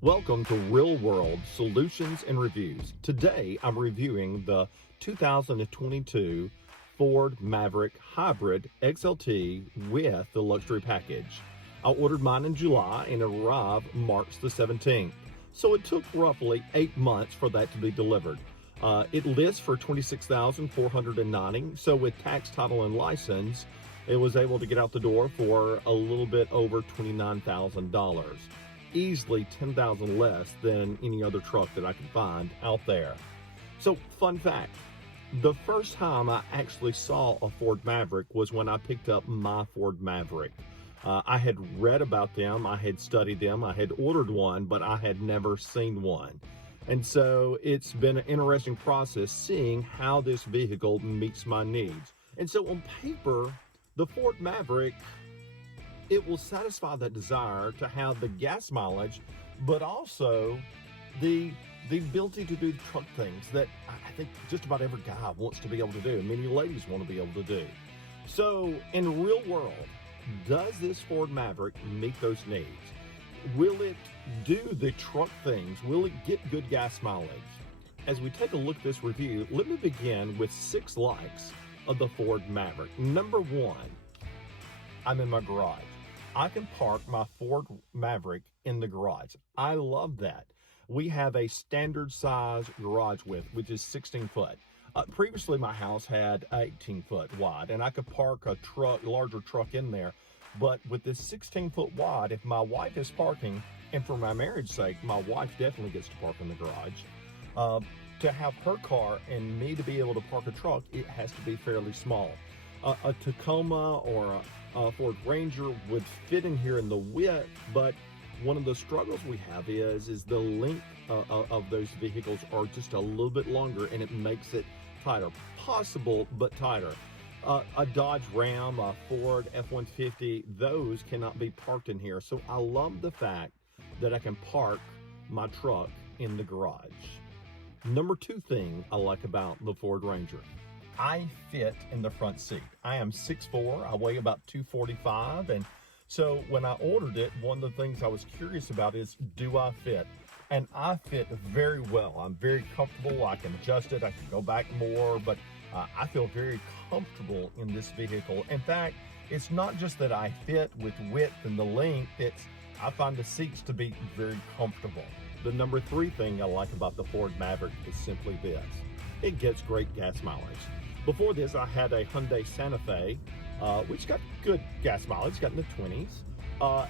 Welcome to Real World Solutions and Reviews. Today I'm reviewing the 2022 Ford Maverick Hybrid XLT with the luxury package. I ordered mine in July and arrived March the 17th. So it took roughly 8 months for that to be delivered. It lists for $26,490. So with tax, title, and license, it was able to get out the door for a little bit over $29,000. Easily $10,000 less than any other truck that I could find out there. So, fun fact, the first time I actually saw a Ford Maverick was when I picked up my Ford Maverick. I had read about them, I had studied them, I had ordered one, but I had never seen one. And so it's been an interesting process seeing how this vehicle meets my needs. And so on paper, the Ford Maverick, it will satisfy that desire to have the gas mileage, but also the ability to do the truck things that I think just about every guy wants to be able to do, and many ladies want to be able to do. So in the real world, does this Ford Maverick meet those needs? Will it do the truck things? Will it get good gas mileage? As we take a look at this review, let me begin with 6 likes of the Ford Maverick. Number 1, I'm in my garage. I can park my Ford Maverick in the garage. I love that. We have a standard size garage width, which is 16 foot. Previously, my house had 18 foot wide, and I could park a larger truck in there. But with this 16 foot wide, if my wife is parking, and for my marriage sake, my wife definitely gets to park in the garage. To have her car and me to be able to park a truck, it has to be fairly small. A Tacoma or a Ford Ranger would fit in here in the width, but one of the struggles we have is the length of those vehicles are just a little bit longer, and it makes it tighter. Possible, but tighter. A Dodge Ram, a Ford F-150, those cannot be parked in here. So I love the fact that I can park my truck in the garage. Number 2 thing I like about the Ford Ranger, I fit in the front seat. I am 6'4", I weigh about 245, and so when I ordered it, one of the things I was curious about is, do I fit? And I fit very well. I'm very comfortable, I can adjust it, I can go back more, but I feel very comfortable in this vehicle. In fact, it's not just that I fit with width and the length, I find the seats to be very comfortable. The number 3 thing I like about the Ford Maverick is simply this: it gets great gas mileage. Before this, I had a Hyundai Santa Fe, which got good gas mileage, got in the 20s.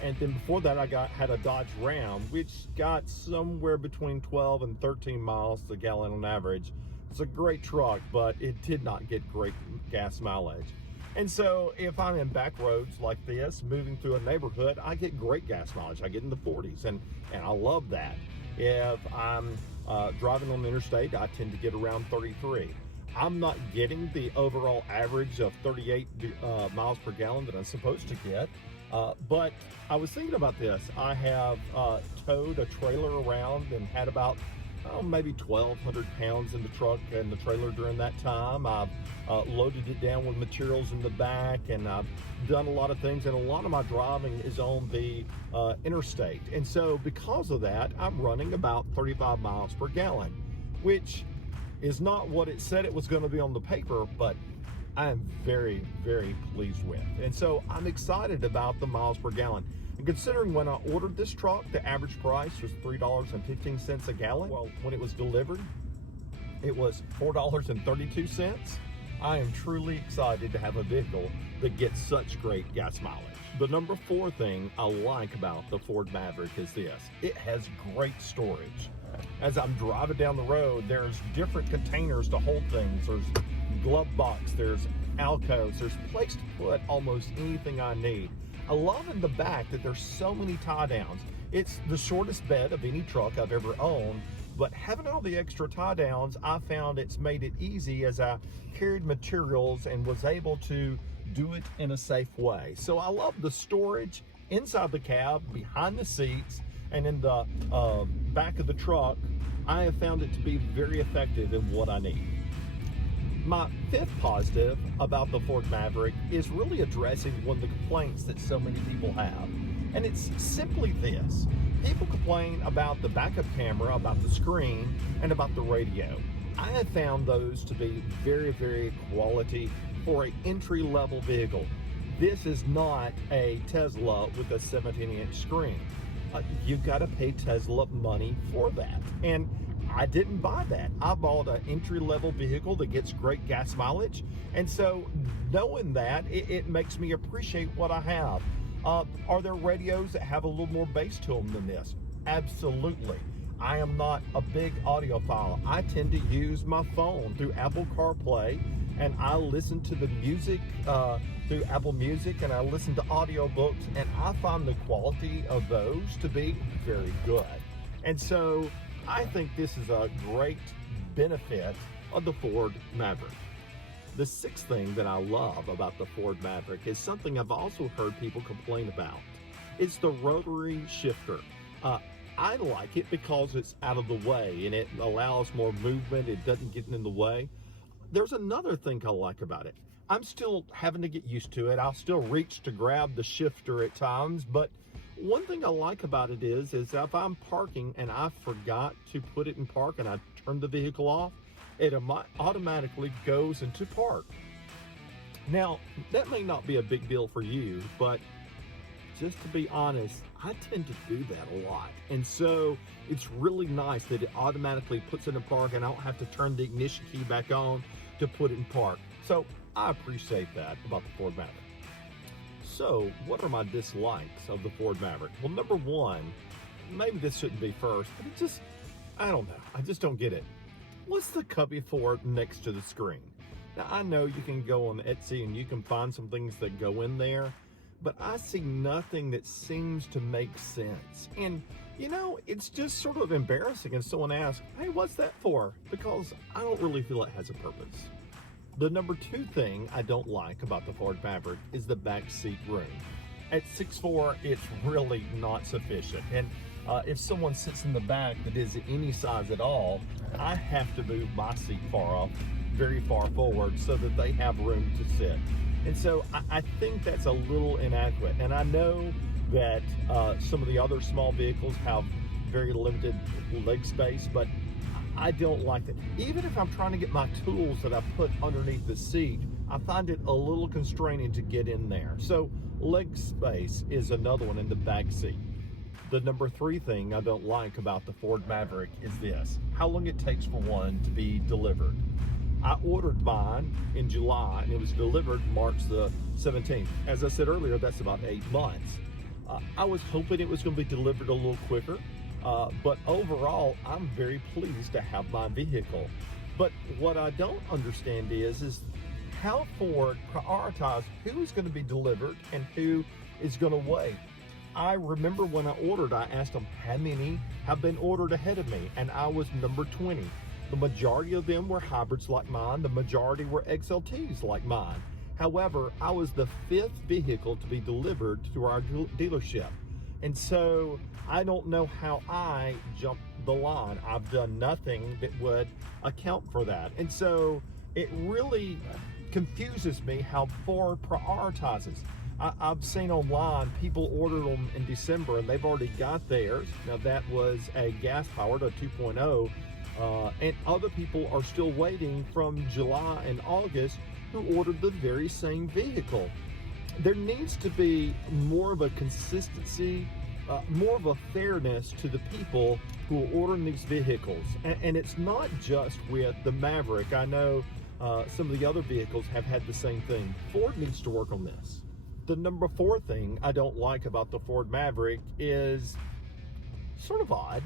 And then before that, I had a Dodge Ram, which got somewhere between 12 and 13 miles per gallon on average. It's a great truck, but it did not get great gas mileage. And so if I'm in back roads like this, moving through a neighborhood, I get great gas mileage. I get in the 40s, and I love that. If I'm driving on the interstate, I tend to get around 33. I'm not getting the overall average of 38 miles per gallon that I'm supposed to get. But I was thinking about this. I have towed a trailer around and had about maybe 1,200 pounds in the truck and the trailer during that time. I've loaded it down with materials in the back, and I've done a lot of things, and a lot of my driving is on the interstate. And so because of that, I'm running about 35 miles per gallon, which is not what it said it was going to be on the paper, but I am very, very pleased with. And so I'm excited about the miles per gallon. And considering when I ordered this truck, the average price was $3.15 a gallon. Well, when it was delivered, it was $4.32. I am truly excited to have a vehicle that gets such great gas mileage. The number 4 thing I like about the Ford Maverick is this: it has great storage. As I'm driving down the road, there's different containers to hold things. There's glove box, there's alcoves, there's place to put almost anything I need. I love in the back that there's so many tie downs. It's the shortest bed of any truck I've ever owned, but having all the extra tie downs, I found it's made it easy as I carried materials and was able to do it in a safe way. So I love the storage inside the cab, behind the seats, and in the back of the truck. I have found it to be very effective in what I need. My 5th positive about the Ford Maverick is really addressing one of the complaints that so many people have. And it's simply this: People complain about the backup camera, about the screen, and about the radio. I have found those to be very, very quality for an entry-level vehicle. This is not a Tesla with a 17-inch screen. You've got to pay Tesla money for that. And I didn't buy that. I bought an entry-level vehicle that gets great gas mileage. And so knowing that, it makes me appreciate what I have. Are there radios that have a little more bass to them than this? Absolutely. I am not a big audiophile. I tend to use my phone through Apple CarPlay, and I listen to the music through Apple Music, and I listen to audiobooks, and I find the quality of those to be very good. And so I think this is a great benefit of the Ford Maverick. The sixth thing that I love about the Ford Maverick is something I've also heard people complain about. It's the Rotary Shifter. I like it because it's out of the way and it allows more movement. It doesn't get in the way. There's another thing I like about it. I'm still having to get used to it. I'll still reach to grab the shifter at times, but one thing I like about it is if I'm parking and I forgot to put it in park and I turn the vehicle off, it automatically goes into park. Now, that may not be a big deal for you, but just to be honest, I tend to do that a lot. And so it's really nice that it automatically puts it in park and I don't have to turn the ignition key back on to put it in park. So I appreciate that about the Ford Maverick. So what are my dislikes of the Ford Maverick? Well, number one, maybe this shouldn't be first, but I don't know. I just don't get it. What's the Cubby for next to the screen? Now, I know you can go on Etsy and you can find some things that go in there, but I see nothing that seems to make sense. And, you know, it's just sort of embarrassing if someone asks, hey, what's that for? Because I don't really feel it has a purpose. The number two thing I don't like about the Ford Maverick is the back seat room. At 6'4", it's really not sufficient. And if someone sits in the back that is any size at all, I have to move my seat very far forward so that they have room to sit. And so I think that's a little inadequate. And I know that some of the other small vehicles have very limited leg space, but I don't like that. Even if I'm trying to get my tools that I put underneath the seat, I find it a little constraining to get in there. So leg space is another one in the back seat. The number three thing I don't like about the Ford Maverick is this: how long it takes for one to be delivered. I ordered mine in July and it was delivered March the 17th. As I said earlier, that's about 8 months. I was hoping it was going to be delivered a little quicker, but overall, I'm very pleased to have my vehicle. But what I don't understand is how Ford prioritized who is going to be delivered and who is going to wait. I remember when I ordered, I asked them how many have been ordered ahead of me, and I was number 20. The majority of them were hybrids like mine. The majority were XLTs like mine. However, I was the 5th vehicle to be delivered to our dealership. And so I don't know how I jumped the line. I've done nothing that would account for that. And so it really confuses me how Ford prioritizes. I've seen online people ordered them in December and they've already got theirs. Now that was a gas powered, a 2.0. And other people are still waiting from July and August who ordered the very same vehicle. There needs to be more of a consistency, more of a fairness to the people who are ordering these vehicles. And it's not just with the Maverick. I know some of the other vehicles have had the same thing. Ford needs to work on this. The number four thing I don't like about the Ford Maverick is sort of odd.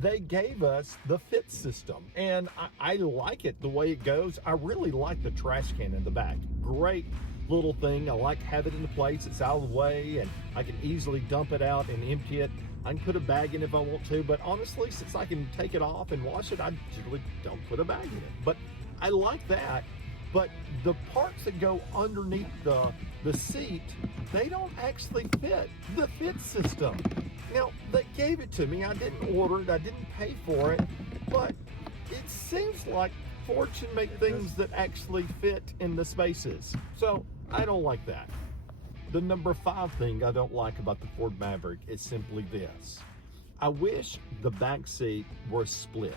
They gave us the fit system, and I like it the way it goes. I really like the trash can in the back. Great little thing. I like having it in place. It's out of the way, and I can easily dump it out and empty it. I can put a bag in if I want to, but honestly, since I can take it off and wash it, I generally don't put a bag in it. But I like that. But the parts that go underneath the seat, they don't actually fit the fit system. Now, they gave it to me. I didn't order it. I didn't pay for it. But it seems like Ford should make things that actually fit in the spaces. So I don't like that. The number five thing I don't like about the Ford Maverick is simply this. I wish the back seat were split,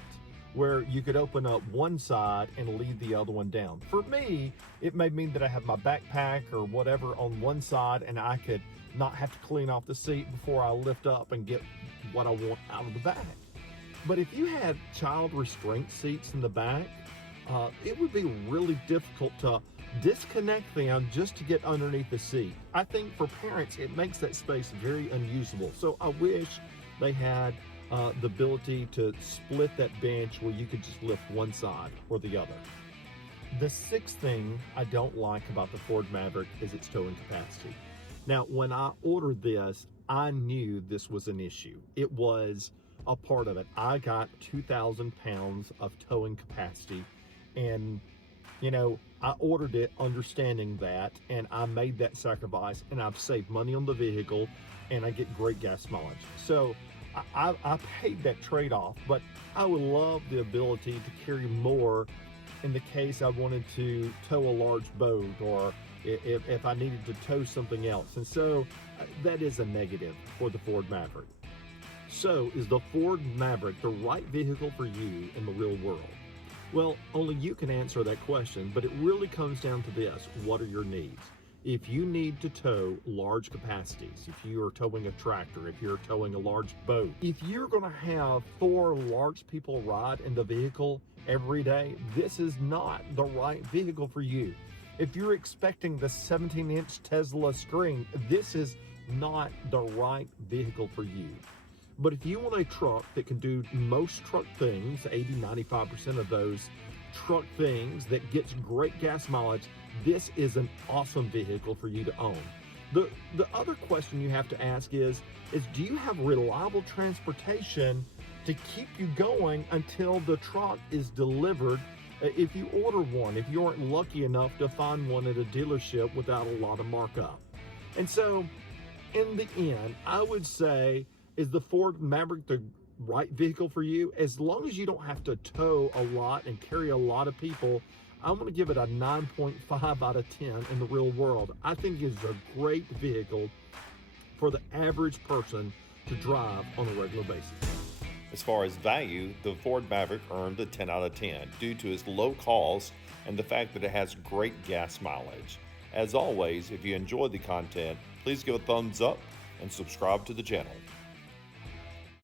where you could open up one side and leave the other one down. For me, it may mean that I have my backpack or whatever on one side and I could not have to clean off the seat before I lift up and get what I want out of the back. But if you had child restraint seats in the back, it would be really difficult to disconnect them just to get underneath the seat. I think for parents, it makes that space very unusable. So I wish they had the ability to split that bench where you could just lift one side or the other. The sixth thing I don't like about the Ford Maverick is its towing capacity. Now, when I ordered this, I knew this was an issue. It was a part of it. I got 2,000 pounds of towing capacity, and I ordered it understanding that, and I made that sacrifice, and I've saved money on the vehicle, and I get great gas mileage. So I paid that trade-off, but I would love the ability to carry more in the case I wanted to tow a large boat, or if I needed to tow something else. And so that is a negative for the Ford Maverick. So is the Ford Maverick the right vehicle for you in the real world? Well, only you can answer that question, but it really comes down to this: what are your needs? If you need to tow large capacities, if you are towing a tractor, if you're towing a large boat, if you're going to have 4 large people ride in the vehicle every day, this is not the right vehicle for you. If you're expecting the 17-inch Tesla screen, this is not the right vehicle for you. But if you want a truck that can do most truck things, 80-95% of those truck things, that gets great gas mileage, this is an awesome vehicle for you to own. The other question you have to ask is do you have reliable transportation to keep you going until the truck is delivered? If you order one, if you aren't lucky enough to find one at a dealership without a lot of markup. And so in the end, I would say, is the Ford Maverick the right vehicle for you? As long as you don't have to tow a lot and carry a lot of people, I'm going to give it a 9.5 out of 10 in the real world. I think it's a great vehicle for the average person to drive on a regular basis. As far as value, the Ford Maverick earned a 10 out of 10 due to its low cost and the fact that it has great gas mileage. As always, if you enjoy the content, please give a thumbs up and subscribe to the channel.